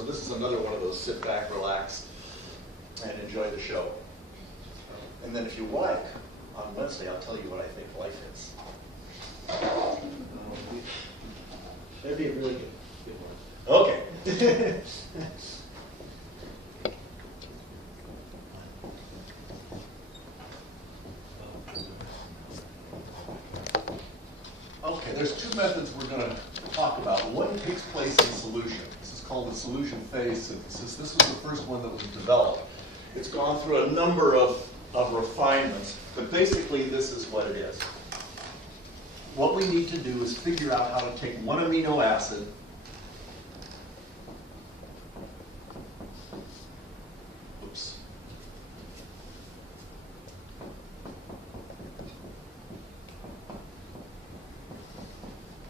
So this is another one of those sit back, relax, and enjoy the show. And then if you like, on Wednesday, I'll tell you what I think life is. That'd be a really good one. Okay. Okay, there's two methods we're going to talk about. One takes place in solution. This is called the solution phase synthesis. This was the first one that was developed. It's gone through a number of refinements, but basically this is what it is. What we need to do is figure out how to take one amino acid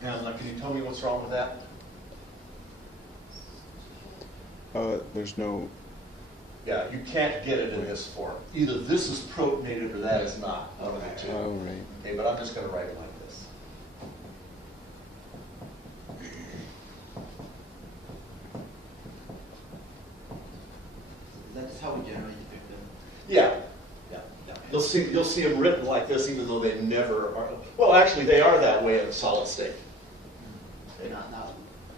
And can you tell me what's wrong with that? There's no... Yeah, you can't get it in this form. Either this is protonated or that is not. One of the two. Oh, right. Okay, but I'm just going to write it like this. That's how we generate the picture. Yeah. You'll see them written like this, even though they never are. Well, actually, they are that way in a solid state. They're not now.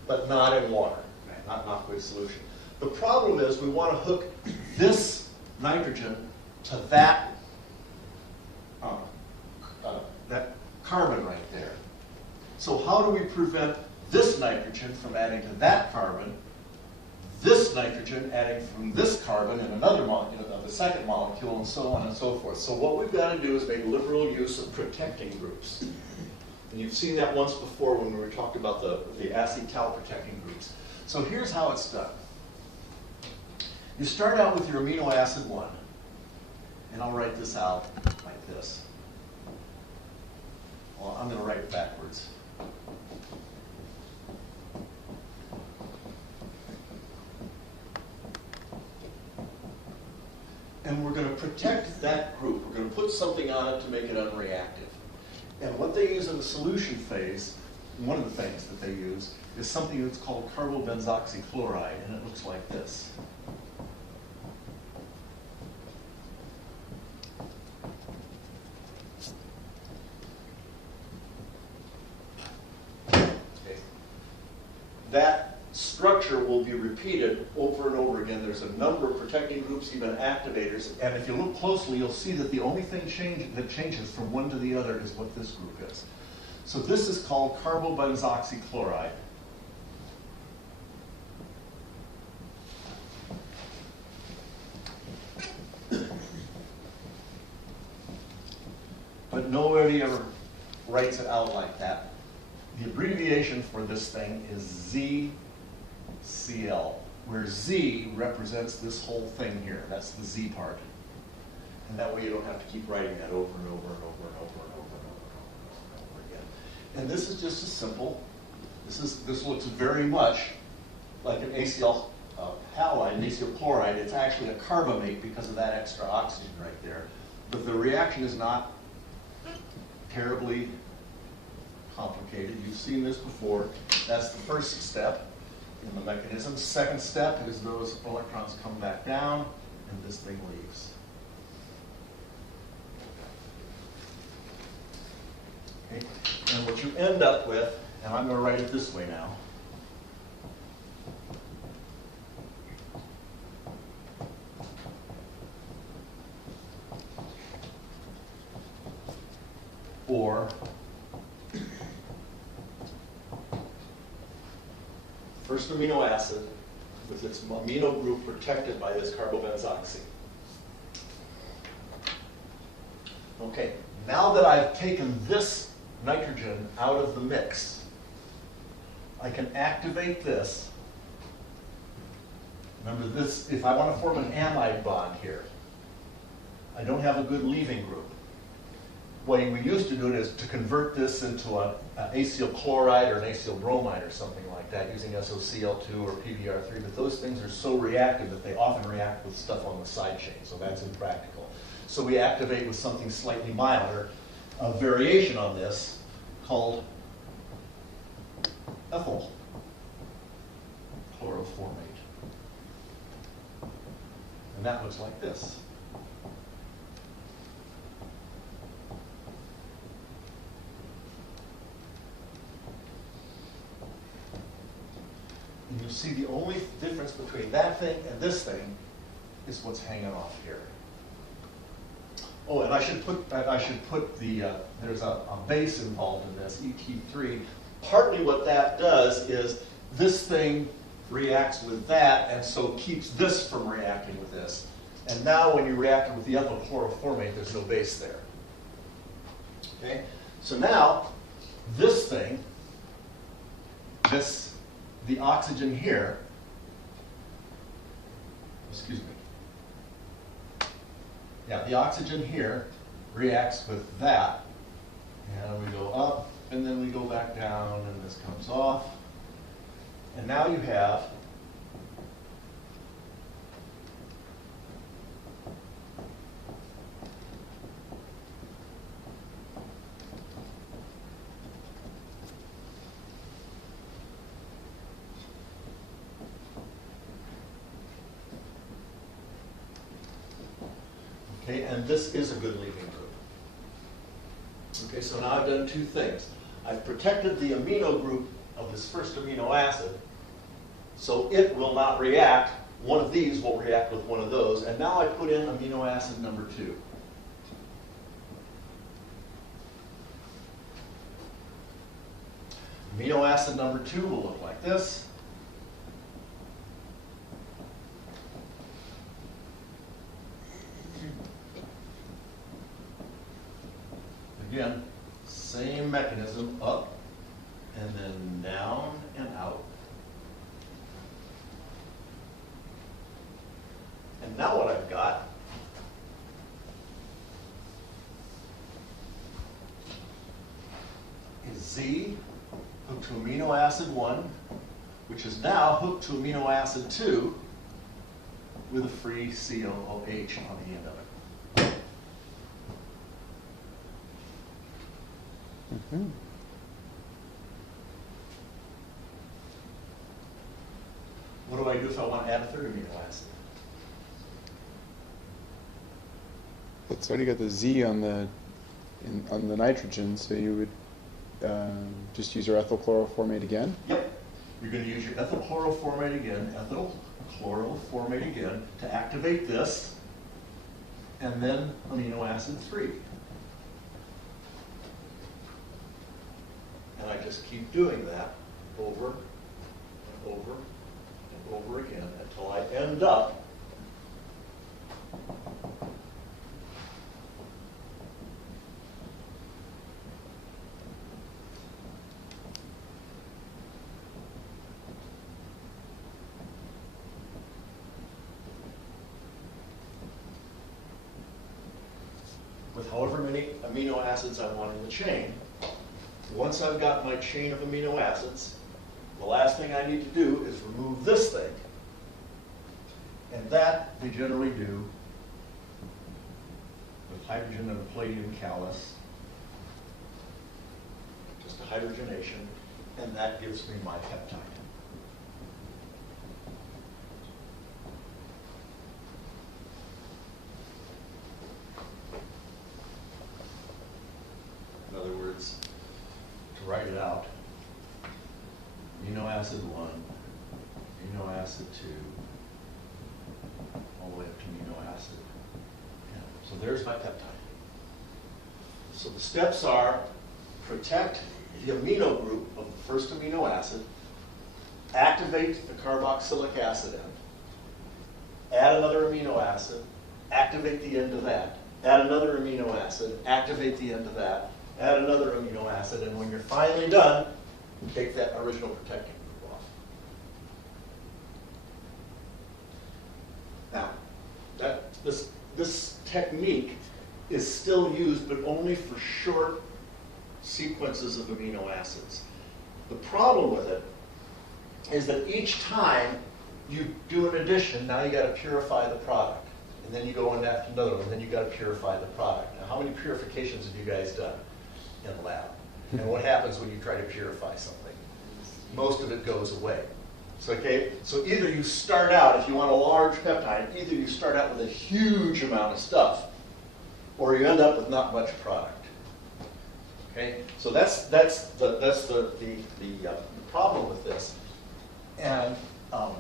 But not in water, Right. not in aqueous solution. The problem is we want to hook this nitrogen to that that carbon right there. So how do we prevent this nitrogen from adding to that carbon, this nitrogen adding from this carbon in another molecule, the second molecule, and so on and so forth? So what we've got to do is make liberal use of protecting groups. And you've seen that once before when we were talking about the acetal protecting groups. So here's how it's done. You start out with your amino acid 1, and I'll write this out like this. Well, I'm going to write it backwards. And we're going to protect that group. We're going to put something on it to make it unreactive. And what they use in the solution phase, one of the things that they use, is something that's called carbobenzoxychloride, and it looks like this. Okay. That structure will be repeated over and over again. There's a number of protecting groups, even activators, and if you look closely, you'll see that the only thing that changes from one to the other is what this group is. So this is called carbobenzoxychloride. But nobody ever writes it out like that. The abbreviation for this thing is ZCl, where Z represents this whole thing here. That's the Z part. And that way you don't have to keep writing that over and over and over and over and over and over and over again. And this is just as simple. This looks very much like an acyl halide, an acyl chloride. It's actually a carbamate because of that extra oxygen right there. But the reaction is not terribly complicated. You've seen this before. That's the first step in the mechanism. Second step is those electrons come back down and this thing leaves. Okay. And what you end up with, and I'm going to write it this way now. Or first amino acid with its amino group protected by this carbobenzoxy. Okay, now that I've taken this nitrogen out of the mix, I can activate this. Remember this, if I want to form an amide bond here, I don't have a good leaving group. The way we used to do it is to convert this into an acyl chloride or an acyl bromide or something like that using SOCl2 or PBr3, but those things are so reactive that they often react with stuff on the side chain, so that's impractical. So we activate with something slightly milder, a variation on this called ethyl chloroformate. And that looks like this. And you'll see the only difference between that thing and this thing is what's hanging off here. Oh, and I should put the, there's a base involved in this, ET3. Partly what that does is this thing reacts with that, and so keeps this from reacting with this. And now when you react it with the ethyl chloroformate, there's no base there. Okay? So now, this thing, the oxygen here, excuse me, yeah, the oxygen here reacts with that, and we go up, and then we go back down, and this comes off. And now you have okay, and this is a good leaving group. Okay, so now I've done two things. I've protected the amino group of this first amino acid, so it will not react. One of these will react with one of those, and now I put in amino acid number 2. Amino acid number 2 will look like this. Again, same mechanism, up and then down and out. And now what I've got is Z hooked to amino acid 1, which is now hooked to amino acid 2 with a free COOH on the end of it. Mm-hmm. What do I do if I want to add a third amino acid? It's already got the Z on the nitrogen, so you would just use your ethyl chloroformate again. Yep. You're going to use your ethyl chloroformate again, to activate this, and then amino acid 3. And I just keep doing that over and over and over again until I end up with however many amino acids I want in the chain. Once I've got my chain of amino acids, the last thing I need to do is remove this thing. And that they generally do with hydrogen and a palladium callus, just a hydrogenation, and that gives me my peptide. In other words, to write it out, amino acid 1, amino acid 2, all the way up to amino acid N. So there's my peptide. So the steps are protect the amino group of the first amino acid, activate the carboxylic acid end, add another amino acid, activate the end of that, add another amino acid, activate the end of that, add another amino acid, and when you're finally done, take that original protecting group off. Now, this technique is still used, but only for short sequences of amino acids. The problem with it is that each time you do an addition, now you got to purify the product. And then you go in after another one, and then you got to purify the product. Now, how many purifications have you guys done in the lab? And what happens when you try to purify something? Most of it goes away. So, okay, so either you start out, if you want a large peptide, either you start out with a huge amount of stuff, or you end up with not much product. Okay, so that's the problem with this, and a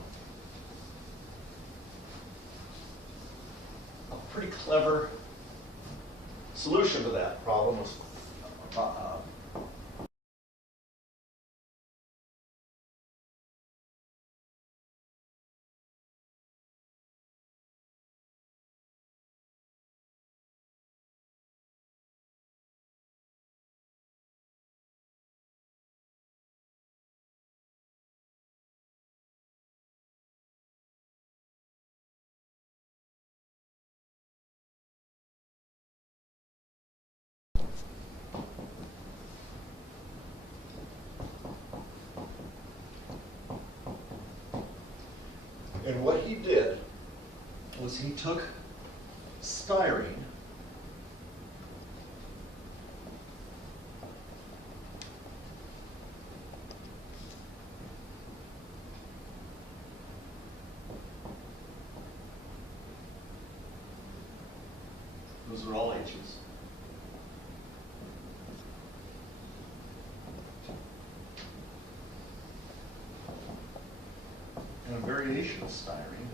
pretty clever solution to that problem was and what he did was he took styrene those are all H's. And a variation of styrene.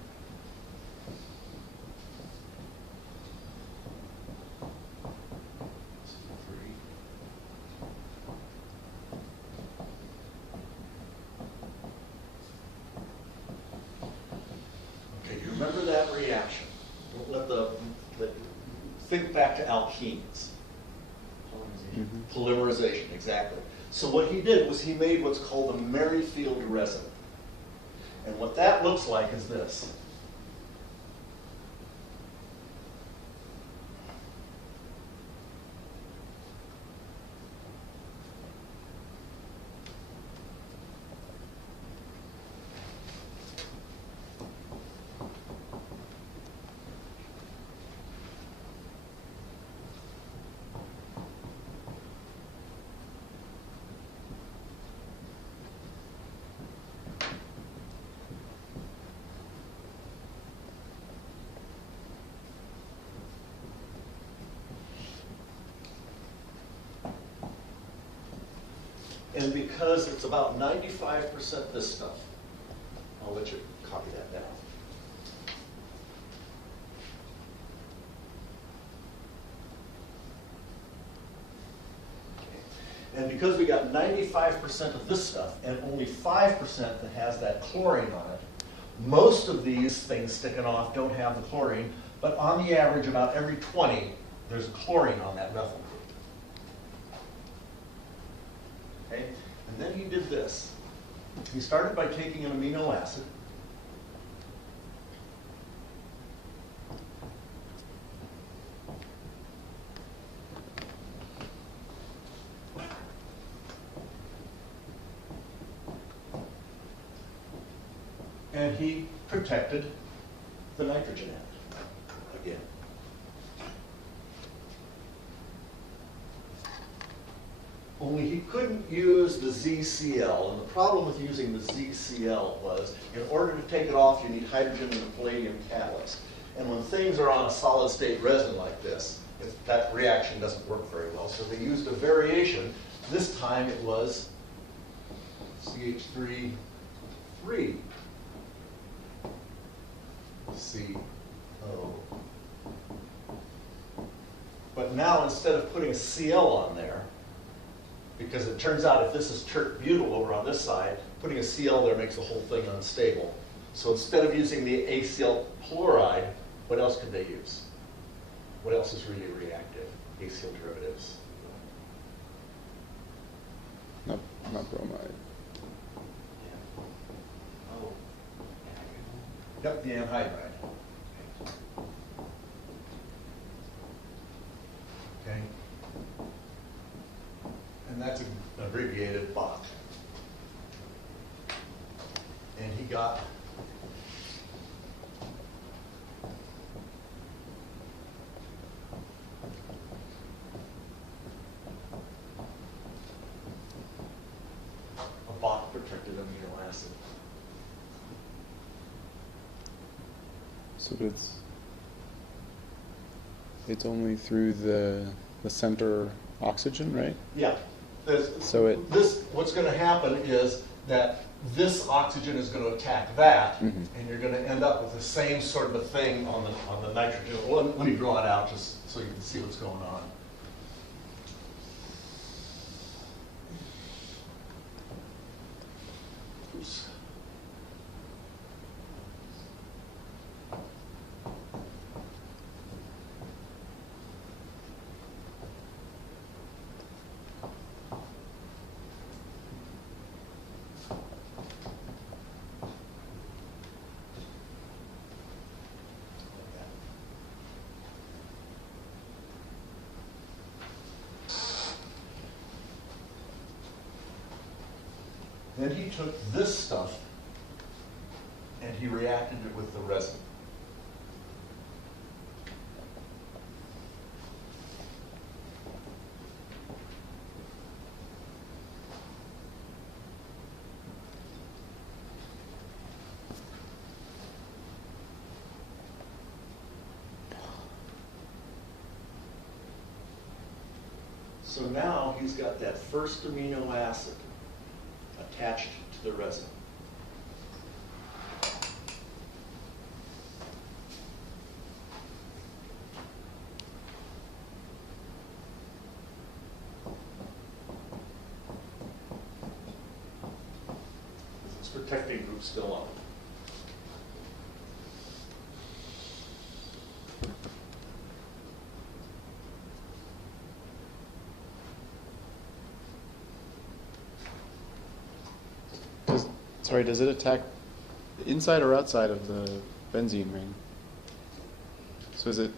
C3. Okay, you remember that reaction. Don't think back to alkenes. Polymerization, exactly. So what he did was he made what's called a Merrifield resin. And what that looks like is this. And because it's about 95% this stuff, I'll let you copy that down. Okay. And because we got 95% of this stuff and only 5% that has that chlorine on it, most of these things sticking off don't have the chlorine, but on the average, about every 20, there's a chlorine on that methyl group. Okay? And then he did this. He started by taking an amino acid, and he protected the nitrogen atom again. Only he couldn't use the ZCl, and the problem with using the ZCl was, in order to take it off, you need hydrogen and a palladium catalyst. And when things are on a solid state resin like this, that reaction doesn't work very well. So they used a variation. This time it was CH3, 3, CO. But now instead of putting a Cl on there, because it turns out if this is tert butyl over on this side, putting a Cl there makes the whole thing unstable. So instead of using the acyl chloride, what else could they use? What else is really reactive? Acyl derivatives. Not bromide. Oh. Yep, the anhydride. Okay. And that's an abbreviated Bach. And he got a Bach protected amino acid. So it's only through the center oxygen, right? Yeah. So What's going to happen is that this oxygen is going to attack that, Mhm. and you're going to end up with the same sort of a thing on the nitrogen. Well, let me draw it out just so you can see what's going on. Oops. Then he took this stuff and he reacted it with the resin. So now he's got that first amino acid attached to the resin. This protecting group still on. Sorry, does it attack the inside or outside of the benzene ring? So is it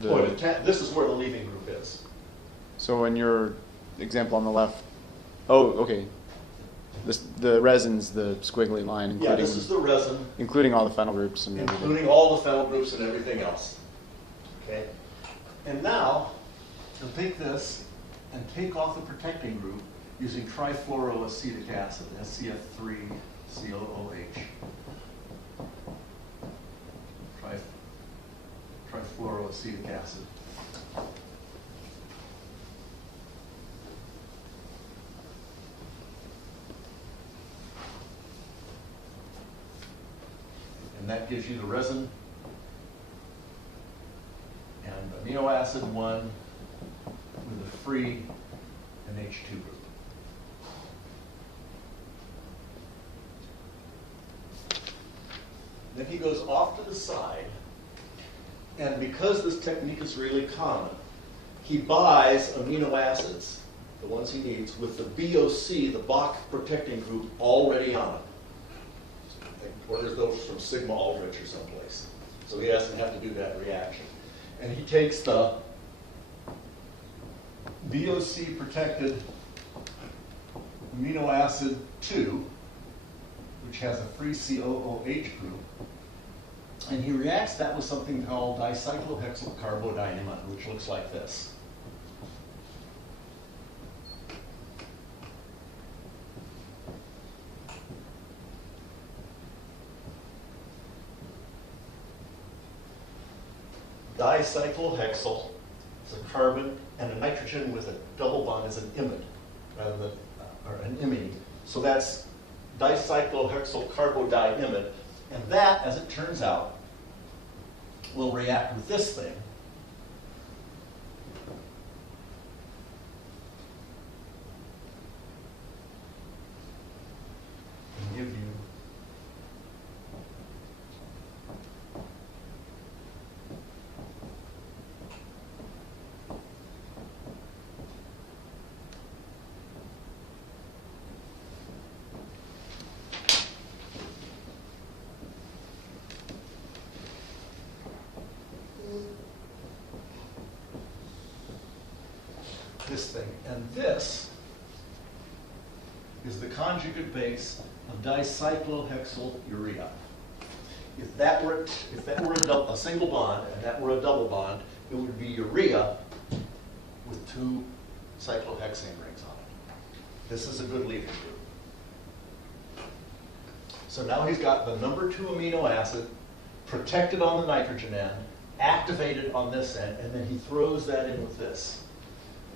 This is where the leaving group is. So in your example on the left, oh, okay. The resin's the squiggly line, Yeah, including this is the resin, including all the phenyl groups and everything. including all the phenyl groups and everything else. Okay? And now, you'll take this and take off the protecting group using trifluoroacetic acid, SCF3COOH. Trifluoroacetic acid. And that gives you the resin and amino acid 1 with a free NH2 group. Then he goes off to the side, and because this technique is really common, he buys amino acids, the ones he needs, with the BOC, the Bach protecting group, already on it. Orders those from Sigma Aldrich or someplace. So he doesn't have to do that reaction. And he takes the BOC protected amino acid 2, which has a free COOH group, and he reacts that with something called dicyclohexylcarbodiamide, which looks like this. Dicyclohexyl is a carbon, and a nitrogen with a double bond is an imide, rather than or an imine. So that's dicyclohexylcarbodiimide, and that, as it turns out, will react with this thing. And give you this thing. And this is the conjugate base of dicyclohexylurea. If that were a single bond and that were a double bond, it would be urea with 2 cyclohexane rings on it. This is a good leaving group. So now he's got the number 2 amino acid protected on the nitrogen end, activated on this end, and then he throws that in with this.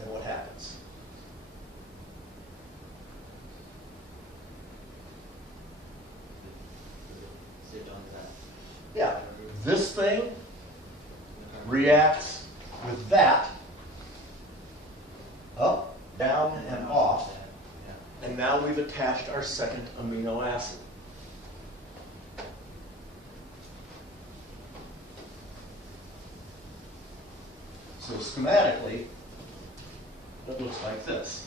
And what happens? Sit on that. Yeah, this thing reacts with that, up, down, and off, and now we've attached our second amino acid. So schematically, it looks like this.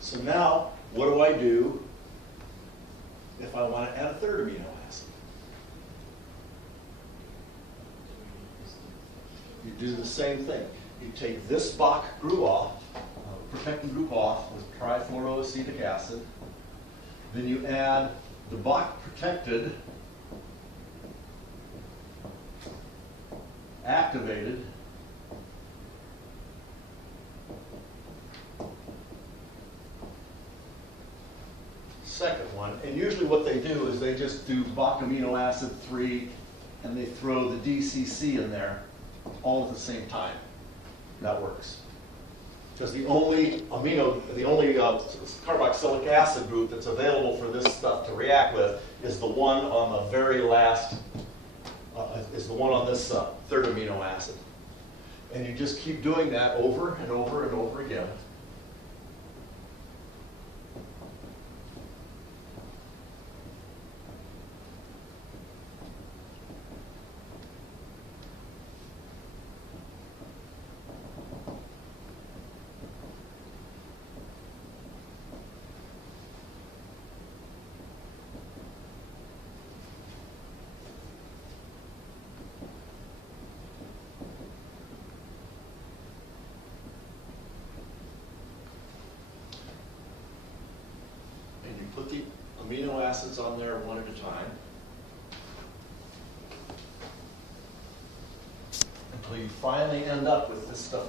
So now, what do I do if I want to add a third amino acid? You do the same thing. You take this Bach group off, protecting group off with trifluoroacetic acid. Then you add the Bach protected, activated, second one, and usually what they do is they just do Bach amino acid 3 and they throw the DCC in there all at the same time. That works. Because the only carboxylic acid group that's available for this stuff to react with is the one on the very last, is the one on this third amino acid. And you just keep doing that over and over and over again. Put the amino acids on there one at a time until you finally end up with this stuff.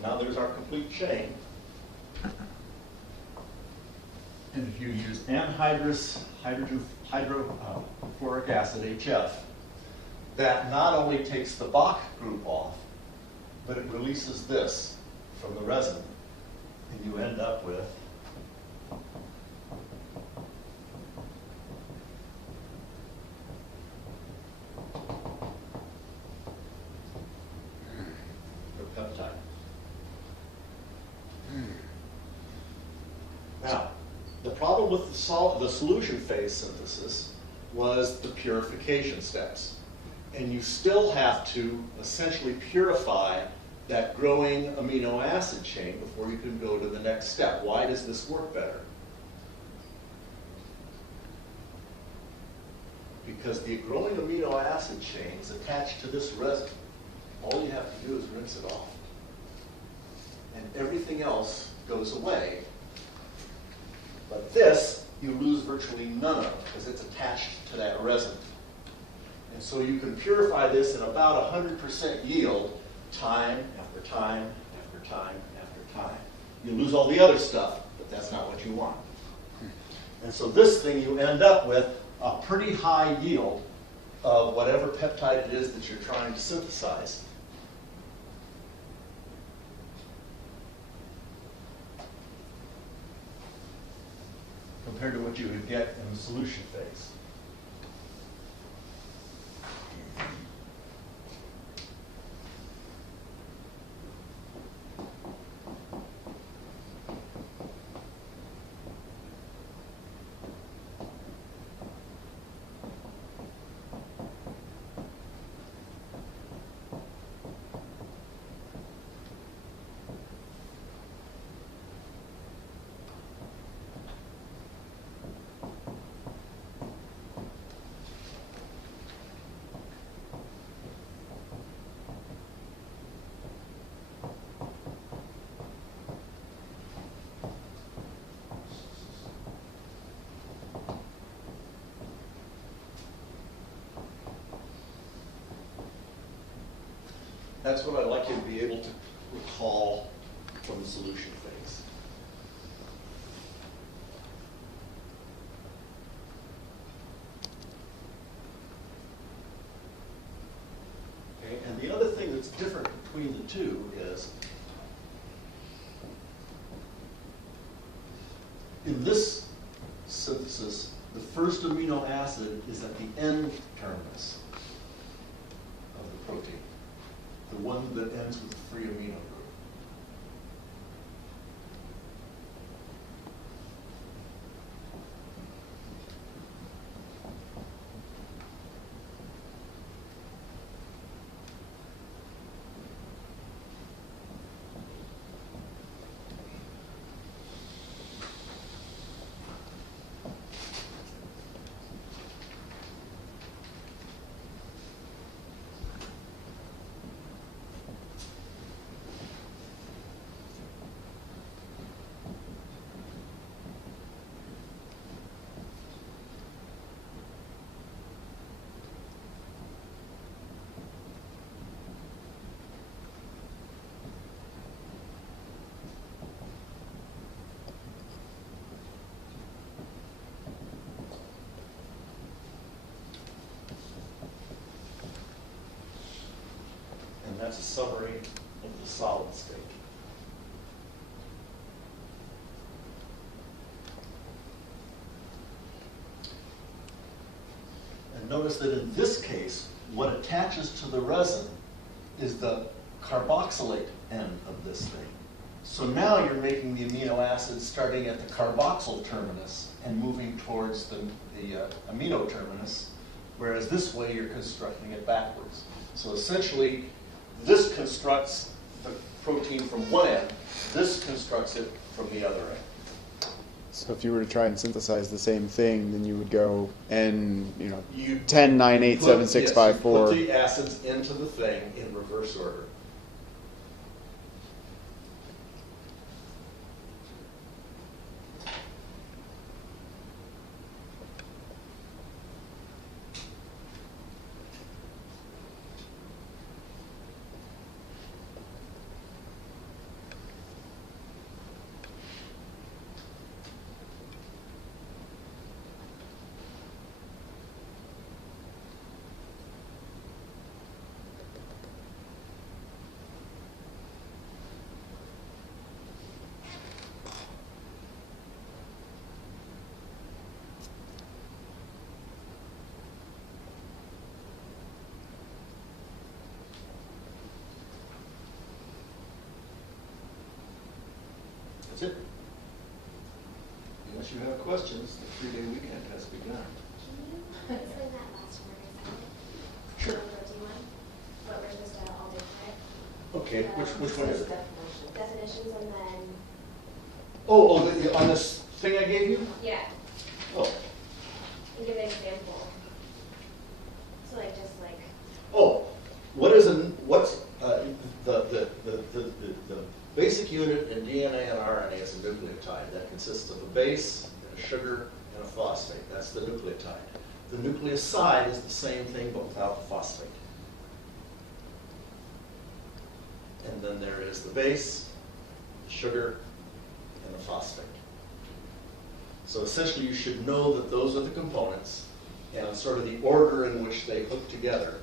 Now there's our complete chain. And if you use anhydrous hydrofluoric acid, HF, that not only takes the Bach group off, but it releases this from the resin. And you end up with your peptide. Now, the problem with the solution phase synthesis was the purification steps. And you still have to essentially purify that growing amino acid chain before you can go to the next step. Why does this work better? Because the growing amino acid chain is attached to this resin. All you have to do is rinse it off. And everything else goes away. But this, you lose virtually none of because it's attached to that resin. And so you can purify this in about 100% yield time after time after time after time. You lose all the other stuff, but that's not what you want. And so this thing, you end up with a pretty high yield of whatever peptide it is that you're trying to synthesize. Compared to what you would get in the solution phase. That's what I'd like you to be able to recall from the solution phase. Okay, and the other thing that's different between the two is in this synthesis, the first amino acid is at the end terminus of the protein. The one that ends with a free amino group. And that's a summary of the solid state. And notice that in this case, what attaches to the resin is the carboxylate end of this thing. So now you're making the amino acids starting at the carboxyl terminus and moving towards the amino terminus, whereas this way you're constructing it backwards. So essentially, this constructs the protein from one end, this constructs it from the other end. So if you were to try and synthesize the same thing, then you would go N, You 10, 9, 8, 7, 6, 5, you 4. put the acids into the thing in reverse order. That's it. Unless you have questions, the 3-day weekend has begun. Can you explain that last word I said? Sure. The protein one? What we're supposed to all different? Okay, which one is it? Definitions and then, On this thing I gave you? yeah, Oh, and give an example. So like, just like, what's the basic unit in DNA and RNA is a nucleotide that consists of a base, and a sugar, and a phosphate. That's the nucleotide. The nucleoside is the same thing but without the phosphate. And then there is the base, the sugar, and the phosphate. So essentially you should know that those are the components and sort of the order in which they hook together.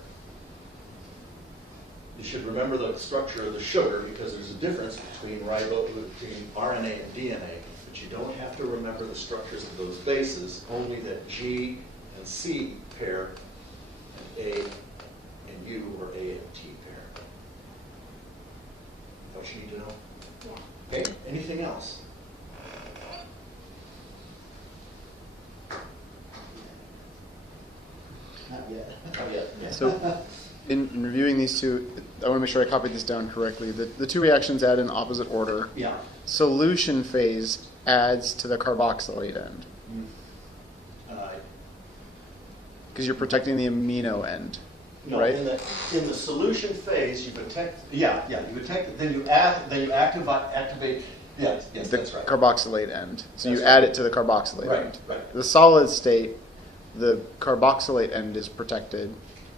You should remember the structure of the sugar because there's a difference between between RNA and DNA, but you don't have to remember the structures of those bases, only that G and C pair and A and U or A and T pair. What you need to know? Yeah. Okay, anything else? Not yet. Not yet. So, in reviewing these two, I want to make sure I copied this down correctly. The two reactions add in opposite order. Yeah. Solution phase adds to the carboxylate end because you're protecting the amino end, No, right? in the solution phase, you protect. You protect. Then you activate. Yes, the that's right. carboxylate end. So you That's add right. it to the carboxylate Right, end. right. The solid state, the carboxylate end is protected,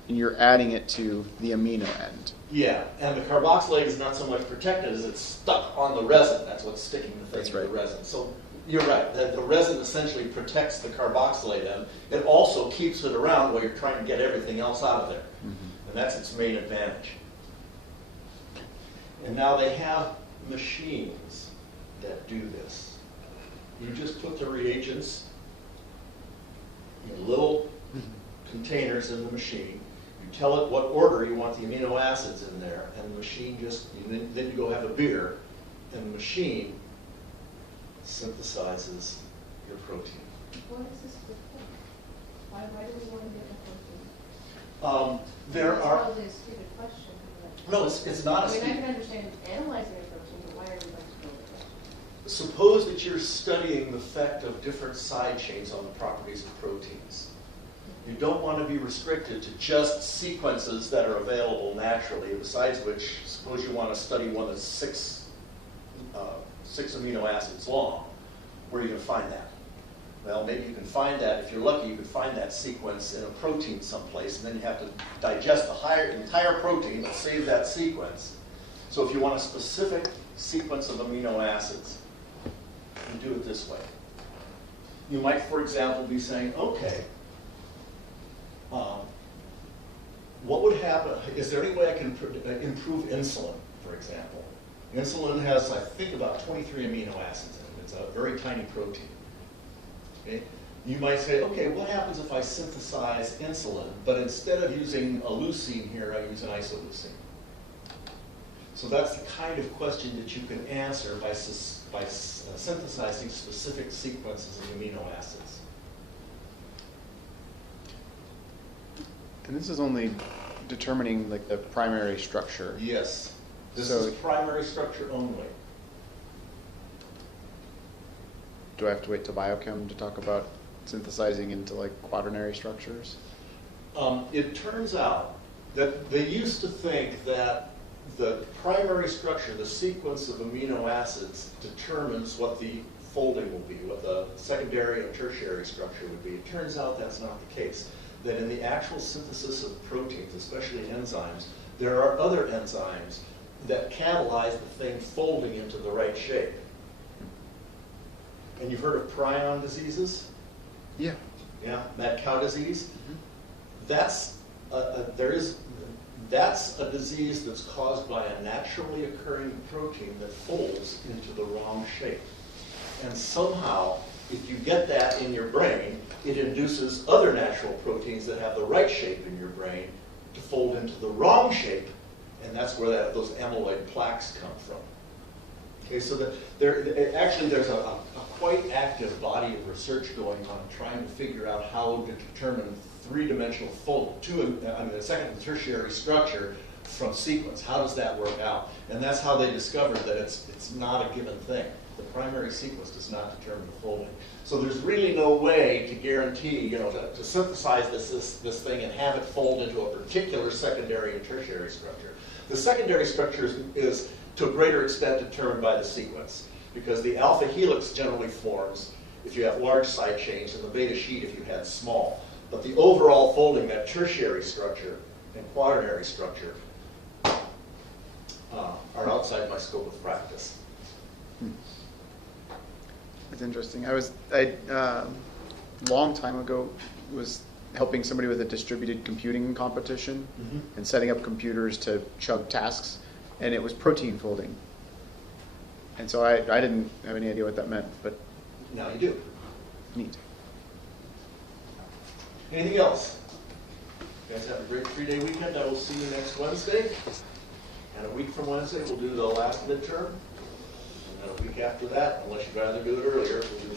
and you're adding it to the amino end. Yeah, and the carboxylate is not so much protected as it's stuck on the resin. That's what's sticking the thing That's to the right. resin. So you're right. The resin essentially protects the carboxylate end. It also keeps it around while you're trying to get everything else out of there. And that's its main advantage. And now they have machines that do this. You just put the reagents in little containers in the machine. You tell it what order you want the amino acids in there, and the machine then you go have a beer, and the machine synthesizes your protein. What is this different? Why do we want to get a protein? There It's are, probably a stupid question. But no, it's not a I mean, I stupid. can understand analyzing a protein, but why are we going to go with that? Suppose that you're studying the effect of different side chains on the properties of proteins. You don't want to be restricted to just sequences that are available naturally, besides which, suppose you want to study one that's six amino acids long. Where are you going to find that? Well, maybe you can find that, if you're lucky, you can find that sequence in a protein someplace, and then you have to digest the entire protein and save that sequence. So if you want a specific sequence of amino acids, you do it this way. You might, for example, be saying, okay, what would happen, is there any way I can improve insulin, for example? Insulin has, I think, about 23 amino acids in it. It's a very tiny protein. Okay? You might say, okay, what happens if I synthesize insulin, but instead of using a leucine here, I use an isoleucine? So that's the kind of question that you can answer by synthesizing specific sequences of amino acids. And this is only determining like the primary structure. Yes. This So- is primary structure only. Do I have to wait till biochem to talk about synthesizing into like quaternary structures? It turns out that they used to think that the primary structure, the sequence of amino acids, determines what the folding will be, what the secondary and tertiary structure would be. It turns out that's not the case. That in the actual synthesis of proteins, especially enzymes, there are other enzymes that catalyze the thing folding into the right shape. And you've heard of prion diseases? Yeah. Yeah, mad cow disease. That's that's a disease that's caused by a naturally occurring protein that folds into the wrong shape. And somehow, if you get that in your brain, it induces other natural proteins that have the right shape in your brain to fold into the wrong shape, and that's where those amyloid plaques come from. Okay, so there's a quite active body of research going on trying to figure out how to determine three-dimensional the second and tertiary structure from sequence. How does that work out? And that's how they discovered that it's not a given thing. The primary sequence does not determine the folding. So there's really no way to guarantee, to synthesize this thing and have it fold into a particular secondary and tertiary structure. The secondary structure is to a greater extent determined by the sequence, because the alpha helix generally forms if you have large side chains, and the beta sheet if you had small. But the overall folding, that tertiary structure and quaternary structure, are outside my scope of practice. It's interesting. Long time ago, was helping somebody with a distributed computing competition and setting up computers to chug tasks, and it was protein folding. And so I didn't have any idea what that meant, but Now you do. neat. Anything else? You guys have a great 3-day weekend. I will see you next Wednesday. And a week from Wednesday, we'll do the last midterm. And then a week after that, unless you'd rather do it earlier, we'll do